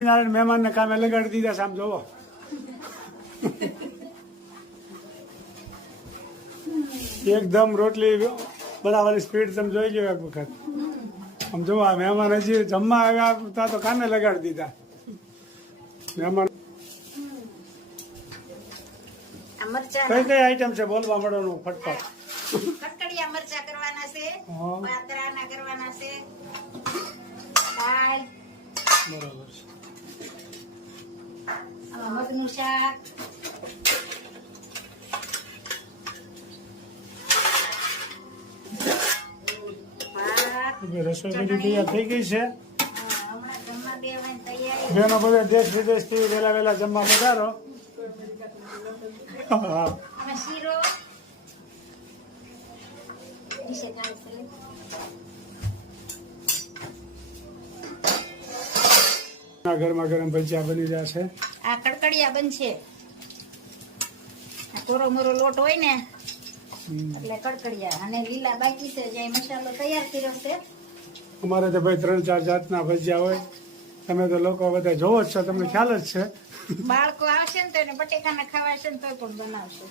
મહેમાન ને કામે લગાડી દીધા છે. આમ જોવો એકદમ રોટલી બનાવવાની સ્પીડ તમે જોઈ લો એક વખત. આમ જોવો આ મહેમાન હજી જમવા આવ્યા ત્યાં તો કામે લગાડી દીધા મહેમાન. કઈ કઈ આઈટમ છે બોલવા મળવાનું ફટફટ. કટકડિયા મરચા કરવાના છે, પાતરાના કરવાના છે, દાળ બરાબર છે. મગનું શાક, રસોઈ બધી તૈયાર થઈ ગઈ છે. હમણાં જમવા બેવાની તૈયારી. બેનો બધા દેશ વિદેશ થી વેલા જમવા પધારો. આમાં શીરો ડીશે થાય છે. ગરમા ગરમ ભજીયા બની રહ્યા છે. આ કડકડિયા બનશે. આ કોરો મોરો લોટ હોય ને એટલે કડકડિયા, અને લીલા બાકી છે જે મસાલો તૈયાર કર્યો છે. અમારે તો ભાઈ 3-4 જાતના ભજીયા હોય. તમે તો લોકો બધા જોવો જ છો, તમને ખ્યાલ જ છે. બાળકો આવશે ને તો એને બટેકાના ખાવા છે ને તો પણ બનાવશે.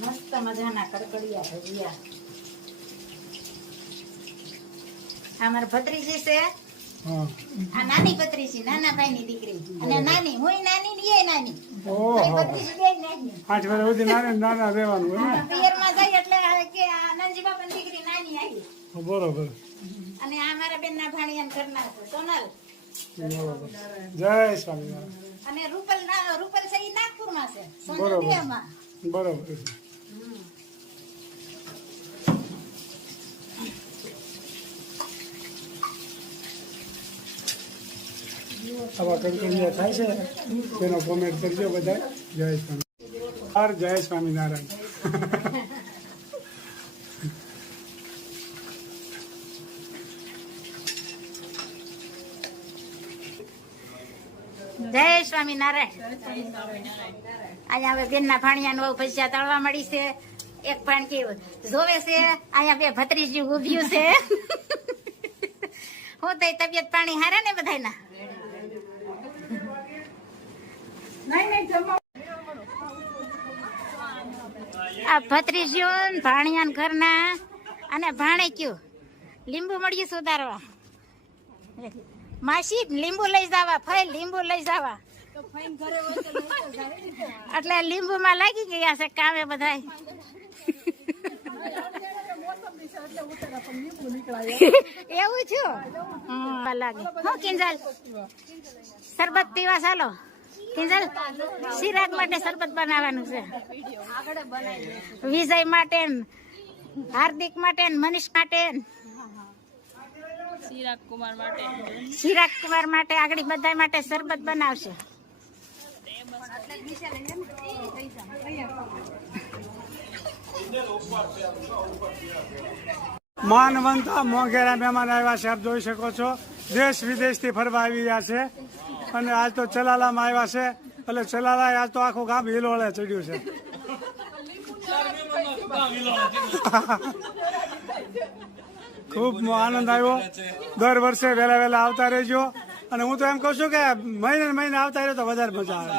મસ્ત મજાના કડકડિયા ભજીયા. આ મારા ભત્રીજી છે. હા. આ નાની ભત્રીજી, નાના ભાઈની દીકરી, અને નાની હું નાની ને એ નાની. ઓહો. મારી ભત્રીજી બેય નાની. 8 વર્ષ સુધી નાના રહેવાનું હોય ને. પિયરમાં જાય એટલે કે આ નાનજી બાપાની દીકરી નાની આવી. બરોબર. અને આ મારા બેનના ભાણિયાના ઘરના છે, સોનલ. બરોબર. જય સ્વામિનારાયણ. અને રૂપલ છે ઈ નાગપુરમાં છે, સોનલ બરોબર. દેવમાં. બરોબર. આવા કડકડિયા થાય છે તેનો કોમેન્ટ કરજો બધા. જય સ્વામિનારાયણ. જય સ્વામિનારાયણ. જય સ્વામિનારાયણ. અહીંયા હવે બેનના ભાણિયાનું વહુ ભજીયા તળવા મળી છે. એક ભાણકી જોવે છે, અહીંયા બે ભત્રીજી ઉભ્યું છે. હું તો તબિયત પાણી હારા ને બધાયના? આ ભત્રીજીઓ ભાણિયાન ઘરના અને ભાણેક્યું લીંબુ મળ્યું સુધારવા. માસી લીંબુ લઈ જવા, ફઈ લીંબુ લઈ જવા, એટલે લીંબુ માં લાગી ગયા છે કામે બધાય. એવું છું લાગે. હું કિંજલ શરબત પીવા ચાલો. કિંજલ સિરાગ માટે શરબત બનાવવાનું છે. વિજય માટે, હાર્દિક માટે, મનીષ માટે, ચિરાગ કુમાર માટે, આગળ બધા માટે શરબત બનાવશે. માનવંતા મોંઘેરા મહેમાન આવ્યા છે. આપ જોઈ શકો છો દેશ વિદેશ થી ફરવા આવી રહ્યા છે. અને આજ તો ચલાલામાં આવ્યા છે, એટલે ચલાલા આજ તો આખું ગામ હિલોળે ચડ્યું છે. ખૂબ આનંદ આવ્યો. દર વર્ષે વહેલા આવતા રહેજો. અને હું તો એમ કઉ છું કે મહિને આવતા રહ્યો તો વધારે મજા આવે.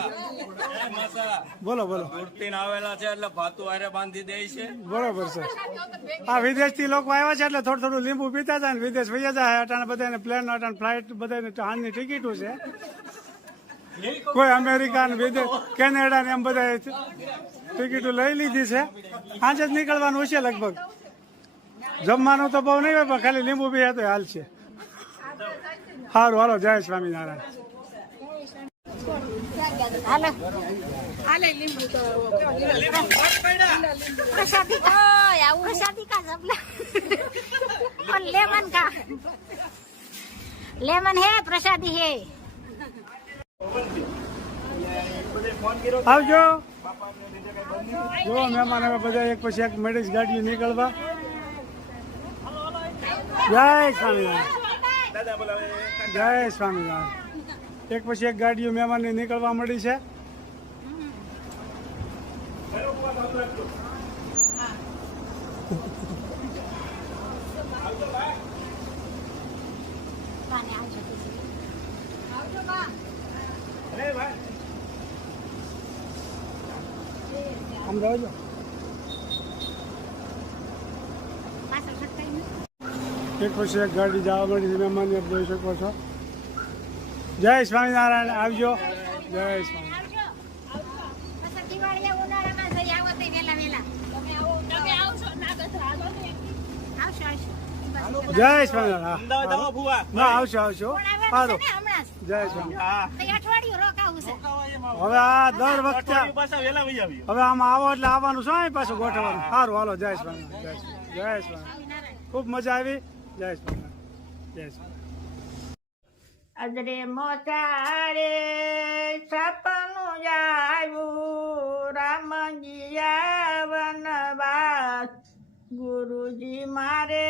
બોલો આવેલા છે એટલે ભાતું હારે બાંધી દે છે. બરોબર છે. આ વિદેશ થી લોકો આવ્યા છે એટલે થોડું લીંબુ પીતા હતા ને વિદેશ વૈયા જાય. અટાણે બધાને પ્લેન અટાણે ફ્લાઇટ બધાને હાલની ટિકિટો છે. કોઈ અમેરિકા ને વિદેશ કેનેડા ને એમ બધા ટિકિટો લઈ લીધી છે. આજે જ નીકળવાનું હશે લગભગ. જમવાનું તો બહુ નહીં હોય પણ ખાલી લીંબુ પીએ તો હાલ છે. સારું હાલો. જય સ્વામિનારાયણ. लेमन है प्रसादी है. આવજો. જો મહેમાન હવે બધા એક પછી એક મેડિસ ગાડીઓ નીકળવા. જય સ્વામિનારાયણ. જય સ્વામિનારાયણ. એક પછી એક ગાડીઓ મહેમાનની નીકળવા મળી છે. બાને આવજો આવજો બા આમ રહેજો. પાછળ છટકાઈ નહીં. એક પછી એક ગાડી જવા મળી મહેમાન જોઈ શકો છો. જય સ્વામિનારાયણ. આવજો. જય સ્વામિનારાયણ. આવજો પછી દિવાળીએ ઉનાળામાં જઈ આવો તે વેલા વેલા તમે આવશો નાગત હાલો ને આવશો આવશો જય સ્વામિનારાયણ. ના આવશો આવશો. સારું. હમણાં જય સ્વામિનારાયણ. તો અઠવાડિયું રોકાવું છે હવે આ દર વખતે હવે આમાં આવો એટલે આવવાનું શું અહીં પાછું ગોઠવવાનું. સારું હાલો. જય સ્વામિનારાયણ. જય સ્વામિનારાયણ. ખૂબ મજા આવી. જય સ્વામિનારાયણ. જય સ્વામિનારાયણ. અદરે મોચારે સપનું આવ્યું રામજી વનવાસ ગુરુજી મારે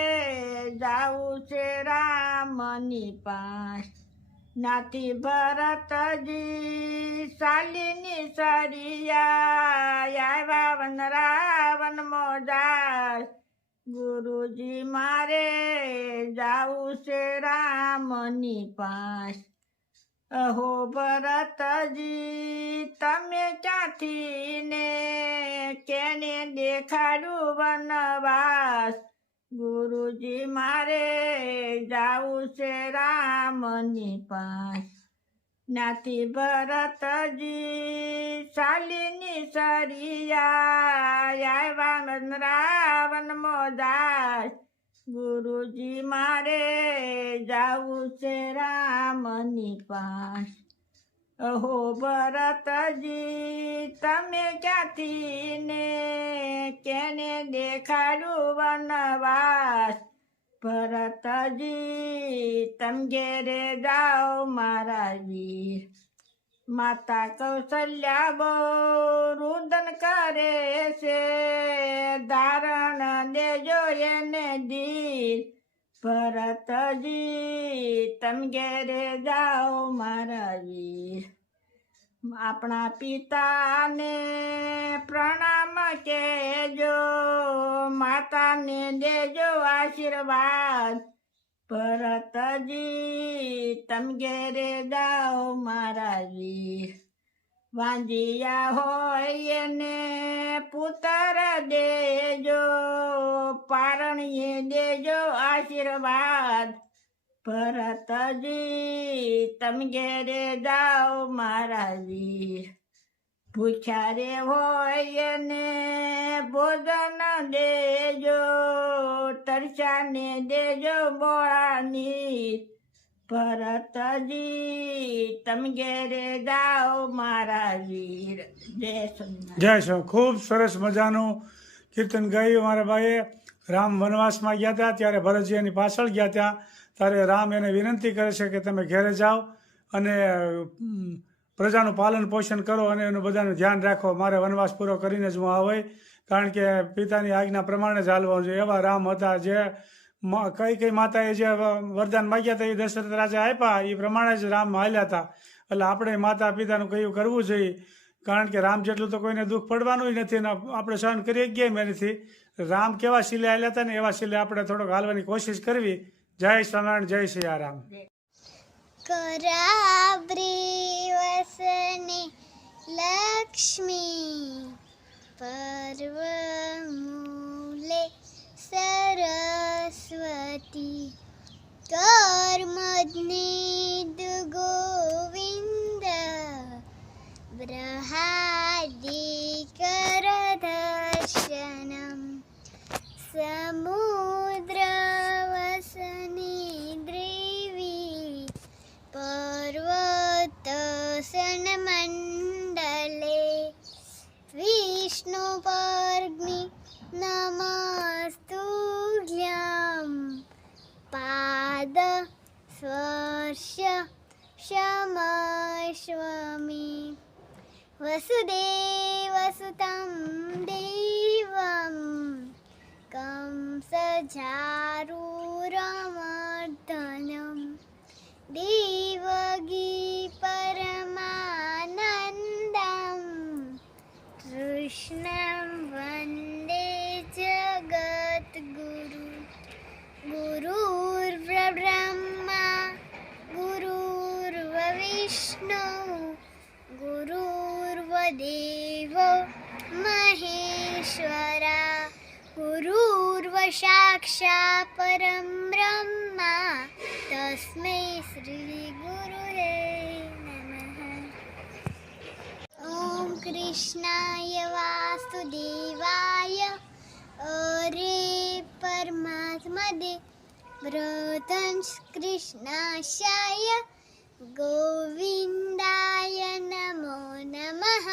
જાવું છે રામની પાસ નાથી ભરતજી શાલિની સરિયા આવ્યા વન રાવણ મોજાર ગુરુજી મારે જાવું છે રામની પાસ અહો ભરતજી તમે ક્યાંથી ને કેને દેખાડું વનવાસ ગુરુજી મારે જાવું છે રામની પાસ નાથી ભરતજી શાલિની સરિયા આવ્યા રાવણ મોદાસ ગુરુજી મારે જાવું છે રામની પાસ અહો ભરતજી તમે ક્યાંથી ને કેને દેખાડું વનવાસ ભરતજી તમ ઘેરે જાઓ મારા વીર માતા કૌશલ્યા બહુ રુદન કરે છે ધારણ દેજો એને ધીર ભરતજી તમ ઘેરે જાઓ મારા વીર આપણા પિતાને પ્રણામ કહેજો માતાને દેજો આશીર્વાદ ભરતજી તમ ઘેરે જાઓ મારા વીર વાંજિયા હોય એને પુત્ર દેજો પારણીએ દેજો આશીર્વાદ ભરતજી તમ ઘેરે જાઓ મારા વીર ભૂખ્યા રે હોય એને ભોજન દેજો તરસાને દેજો બોળાની ભરતજી તમ ઘેરે જાઓ મારા વીર જય સ્વામિનારાયણ. જય સ્વામી. ખૂબ સરસ મજાનું કીર્તન ગાયું મારા ભાઈએ. રામ વનવાસમાં ગયા હતા ત્યારે ભરતજી એની પાછળ ગયા ત્યાં ત્યારે રામ એને વિનંતી કરે છે કે તમે ઘેરે જાઓ અને પ્રજાનું પાલન પોષણ કરો અને એનું બધાનું ધ્યાન રાખો. મારે વનવાસ પૂરો કરીને જ હું આવે કારણ કે પિતાની આજ્ઞા પ્રમાણે જ હાલવાનું છે. એવા રામ હતા જે કઈ માતાએ જે વરદાન માગ્યા હતા એ દશરથ રાજા આપ્યા એ પ્રમાણે જ રામ હાલ્યા હતા. એટલે આપણે માતા પિતાનું કયું કરવું જોઈએ કારણ કે રામ જેટલું તો કોઈને દુઃખ પડવાનું નથી ને આપણે સહન કરી ગયા નથી. રામ કેવા શીલે હાલ્યા હતા ને એવા શીલે આપણે થોડોક હાલવાની કોશિશ કરવી. જય સ્વામિનારાયણ. જય સિયારામ. कराब्री वसने लक्ष्मी पर्वमूले सरस्वती कर्मज्ञेद गोविन्द बृहदीकरदर्शनम् समुद्रवसने द्रिवी पर्वतसनमण्डले विष्णुपर्ग्नि नमस्तुभ्यं पाद स्पर्श क्षमस्वमि वसुदेवसुतं देवं कंसचारूरमर्दनं देवगी परमानन्दं कृष्णं वन्दे जगद्गुरु गुरुर्ब्रह्मा विष्णु गुरुर्वदेव महेश्वरा गुरुर्वसाक्षात् परं ब्रह्मा तस्मै श्रीगुरुवे नमः। ॐ कृष्णाय वासुदेवाय अरे परमात्मने व्रतं कृष्णाशाय गोविन्दाय नमो नमः।